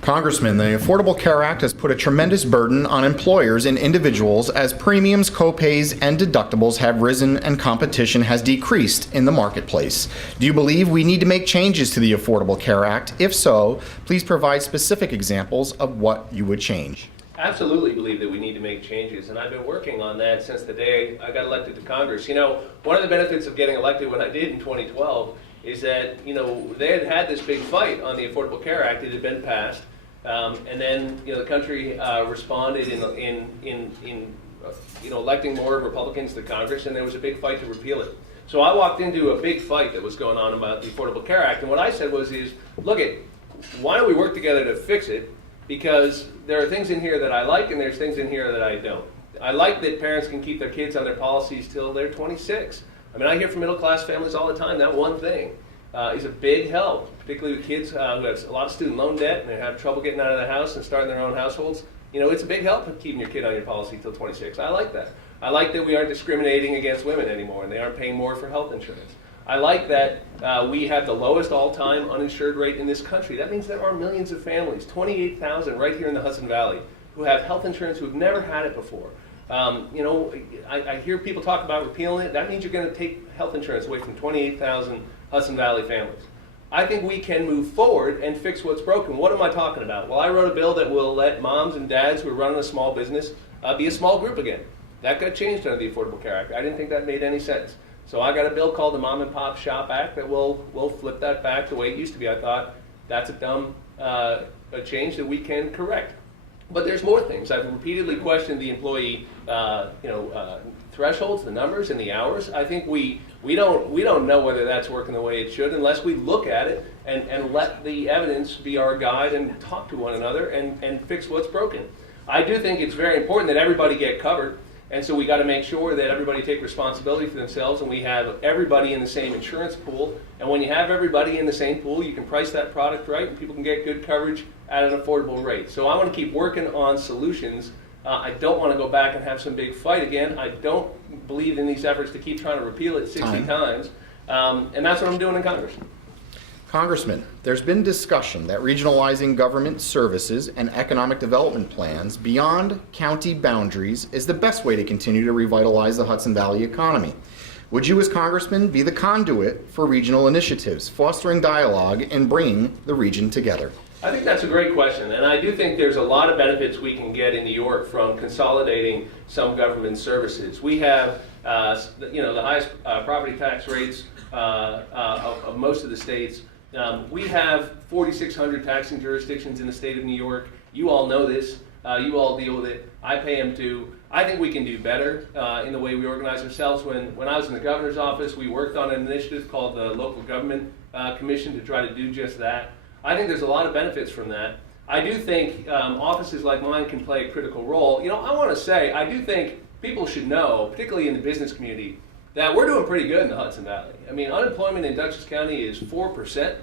Congressman, the Affordable Care Act has put a tremendous burden on employers and individuals as premiums, co-pays, and deductibles have risen and competition has decreased in the marketplace. Do you believe we need to make changes to the Affordable Care Act? If so, please provide specific examples of what you would change. Absolutely believe that we need to make changes, and I've been working on that since the day I got elected to Congress. You know, one of the benefits of getting elected when I did in 2012 is that, you know, they had had this big fight on the Affordable Care Act. It had been passed, and then, you know, the country responded in electing more Republicans to Congress, and there was a big fight to repeal it. So I walked into a big fight that was going on about the Affordable Care Act, and what I said was, why don't we work together to fix it? Because there are things in here that I like, and there's things in here that I don't. I like that parents can keep their kids on their policies till they're 26. I mean, I hear from middle-class families all the time that one thing is a big help, particularly with kids who have a lot of student loan debt and they have trouble getting out of the house and starting their own households. You know, it's a big help keeping your kid on your policy till 26. I like that. I like that we aren't discriminating against women anymore and they aren't paying more for health insurance. I like that we have the lowest all-time uninsured rate in this country. That means there are millions of families, 28,000 right here in the Hudson Valley, who have health insurance who have never had it before. I hear people talk about repealing it. That means you're going to take health insurance away from 28,000 Hudson Valley families. I think we can move forward and fix what's broken. What am I talking about? Well, I wrote a bill that will let moms and dads who are running a small business be a small group again. That got changed under the Affordable Care Act. I didn't think that made any sense. So I got a bill called the Mom and Pop Shop Act that will flip that back the way it used to be. I thought that's a dumb a change that we can correct. But there's more things. I've repeatedly questioned the employee thresholds, the numbers, and the hours. I think we don't know whether that's working the way it should unless we look at it and let the evidence be our guide and talk to one another and fix what's broken. I do think it's very important that everybody get covered. And so we got to make sure that everybody take responsibility for themselves and we have everybody in the same insurance pool. And when you have everybody in the same pool, you can price that product right and people can get good coverage at an affordable rate. So I want to keep working on solutions. I don't want to go back and have some big fight again. I don't believe in these efforts to keep trying to repeal it 60 times. And that's what I'm doing in Congress. Congressman, there's been discussion that regionalizing government services and economic development plans beyond county boundaries is the best way to continue to revitalize the Hudson Valley economy. Would you as Congressman be the conduit for regional initiatives, fostering dialogue and bringing the region together? I think that's a great question, and I do think there's a lot of benefits we can get in New York from consolidating some government services. We have the highest property tax rates of most of the states. We have 4,600 taxing jurisdictions in the state of New York. You all know this. You all deal with it. I pay them too. I think we can do better in the way we organize ourselves. When I was in the governor's office, we worked on an initiative called the Local Government Commission to try to do just that. I think there's a lot of benefits from that. I do think offices like mine can play a critical role. You know, I want to say, I do think people should know, particularly in the business community, that we're doing pretty good in the Hudson Valley. I mean, unemployment in Dutchess County is 4%.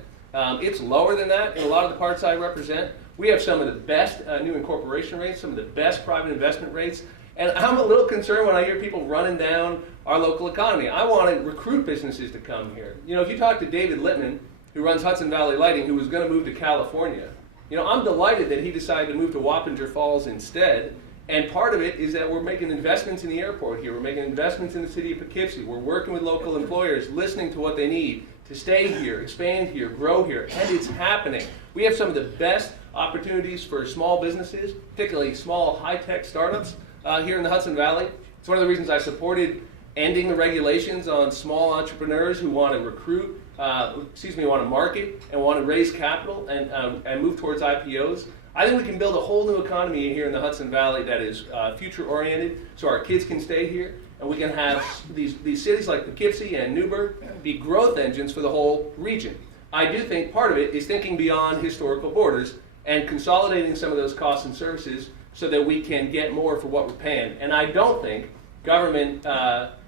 It's lower than that in a lot of the parts I represent. We have some of the best new incorporation rates, some of the best private investment rates. And I'm a little concerned when I hear people running down our local economy. I want to recruit businesses to come here. You know, if you talk to David Littman, who runs Hudson Valley Lighting, who was going to move to California, you know, I'm delighted that he decided to move to Wappinger Falls instead. And part of it is that we're making investments in the airport here. We're making investments in the city of Poughkeepsie. We're working with local employers, listening to what they need to stay here, expand here, grow here, and it's happening. We have some of the best opportunities for small businesses, particularly small high-tech startups here in the Hudson Valley. It's one of the reasons I supported ending the regulations on small entrepreneurs who want to recruit, want to market and want to raise capital and move towards IPOs. I think we can build a whole new economy here in the Hudson Valley that is future-oriented, so our kids can stay here, and we can have these cities like Poughkeepsie and Newburgh be growth engines for the whole region. I do think part of it is thinking beyond historical borders and consolidating some of those costs and services so that we can get more for what we're paying. And I don't think government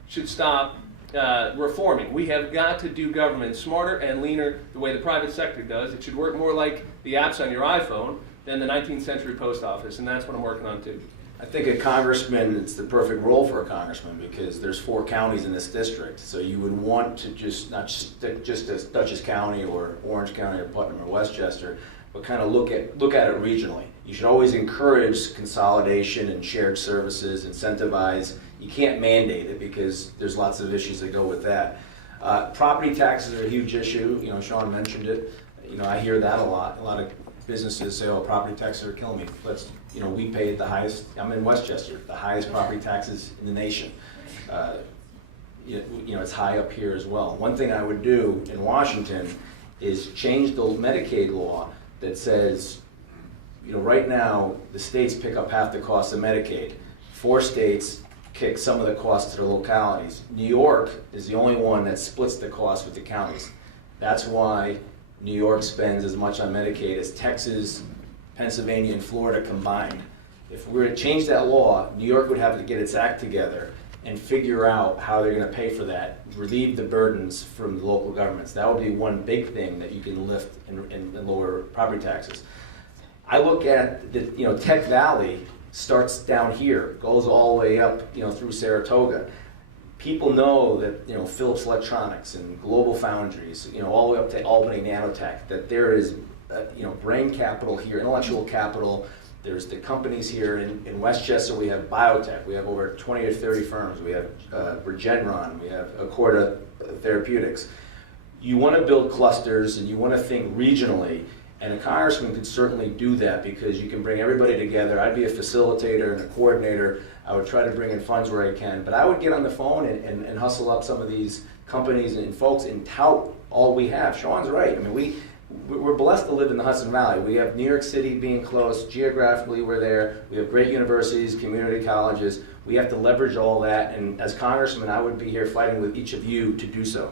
should stop reforming. We have got to do government smarter and leaner the way the private sector does. It should work more like the apps on your iPhone than the 19th century post office, and that's what I'm working on too. I think a congressman, it's the perfect role for a congressman because there's 4 counties in this district. So you would want to just not stick just as Dutchess County or Orange County or Putnam or Westchester, but kind of look at it regionally. You should always encourage consolidation and shared services, incentivize. You can't mandate it because there's lots of issues that go with that. Property taxes are a huge issue. You know, Sean mentioned it. You know, I hear that a lot. A lot of businesses say, "Oh, property taxes are killing me." You know, we pay the highest. I'm in Westchester, the highest property taxes in the nation. You know, it's high up here as well. One thing I would do in Washington is change the Medicaid law that says, you know, right now the states pick up half the cost of Medicaid. 4 states kick some of the costs to the localities. New York is the only one that splits the cost with the counties. That's why New York spends as much on Medicaid as Texas, Pennsylvania, and Florida combined. If we were to change that law, New York would have to get its act together and figure out how they're going to pay for that, relieve the burdens from the local governments. That would be one big thing that you can lift and lower property taxes. I look at the, you know, Tech Valley starts down here, goes all the way up, you know, through Saratoga. People know that, you know, Philips Electronics and Global Foundries, you know, all the way up to Albany Nanotech, that there is, you know, brain capital here, intellectual capital. There's the companies here in Westchester. We have biotech. We have over 20 to 30 firms. We have Regeneron. We have Accorda Therapeutics. You want to build clusters and you want to think regionally, and a congressman could certainly do that because you can bring everybody together. I'd be a facilitator and a coordinator. I would try to bring in funds where I can, but I would get on the phone and hustle up some of these companies and folks and tout all we have. Sean's right. I mean, we're blessed to live in the Hudson Valley. We have New York City being close. Geographically, we're there. We have great universities, community colleges. We have to leverage all that, and as congressman, I would be here fighting with each of you to do so.